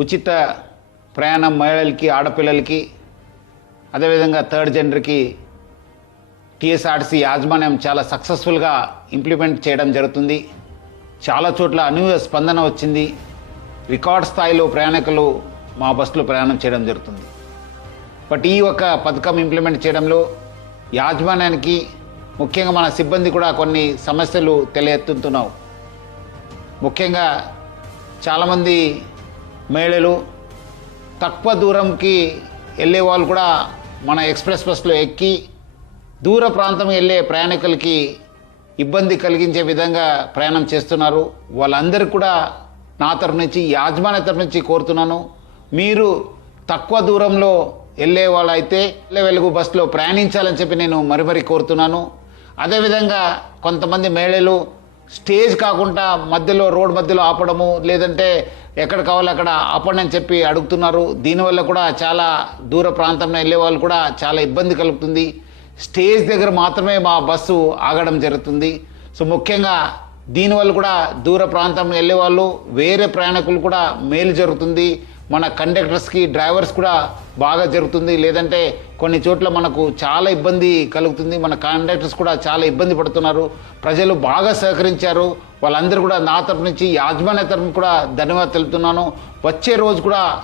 ఉచిత ప్రయాణం మహిళలకి ఆడపిల్లలకి అదేవిధంగా థర్డ్ జెండర్కి టీఎస్ఆర్టీసీ యాజమాన్యం చాలా సక్సెస్ఫుల్గా ఇంప్లిమెంట్ చేయడం జరుగుతుంది. చాలా చోట్ల అనూహ్య స్పందన వచ్చింది. రికార్డ్ స్థాయిలో ప్రయాణికులు మా బస్సులో ప్రయాణం చేయడం జరుగుతుంది. బట్ ఈ ఒక పథకం ఇంప్లిమెంట్ చేయడంలో యాజమాన్యానికి ముఖ్యంగా మన సిబ్బంది కూడా కొన్ని సమస్యలు తెలియెత్తుతున్నావు ముఖ్యంగా చాలామంది మహిళలు తక్కువ దూరంకి వెళ్ళే వాళ్ళు కూడా మన ఎక్స్ప్రెస్ బస్సులో ఎక్కి దూర ప్రాంతం వెళ్ళే ప్రయాణికులకి ఇబ్బంది కలిగించే విధంగా ప్రయాణం చేస్తున్నారు. వాళ్ళందరికీ కూడా నా తరఫు నుంచి యాజమాన్య తరఫు నుంచి కోరుతున్నాను. మీరు తక్కువ దూరంలో వెళ్ళే వాళ్ళైతే వెళ్ళే వెలుగు బస్సులో ప్రయాణించాలని చెప్పి నేను మరిమరి కోరుతున్నాను. అదేవిధంగా కొంతమంది మహిళలు స్టేజ్ కాకుండా మధ్యలో రోడ్ మధ్యలో ఆపడము లేదంటే ఎక్కడ కావాలి అక్కడ అప్పండి అని చెప్పి అడుగుతున్నారు. దీనివల్ల కూడా చాలా దూర ప్రాంతంలో వెళ్ళే వాళ్ళు కూడా చాలా ఇబ్బంది కలుగుతుంది. స్టేజ్ దగ్గర మాత్రమే మా బస్సు ఆగడం జరుగుతుంది. సో ముఖ్యంగా దీనివల్ల కూడా దూర ప్రాంతం వెళ్ళే వాళ్ళు వేరే ప్రయాణికులు కూడా మేలు జరుగుతుంది. మన కండక్టర్స్కి డ్రైవర్స్ కూడా బాగా జరుగుతుంది. లేదంటే కొన్ని చోట్ల మనకు చాలా ఇబ్బంది కలుగుతుంది. మన కండక్టర్స్ కూడా చాలా ఇబ్బంది పడుతున్నారు. ప్రజలు బాగా సహకరించారు. వాళ్ళందరూ కూడా నా తరపు నుంచి యాజమాన్య తరపు కూడా ధన్యవాదాలు తెలుపుతున్నాను. వచ్చే రోజు కూడా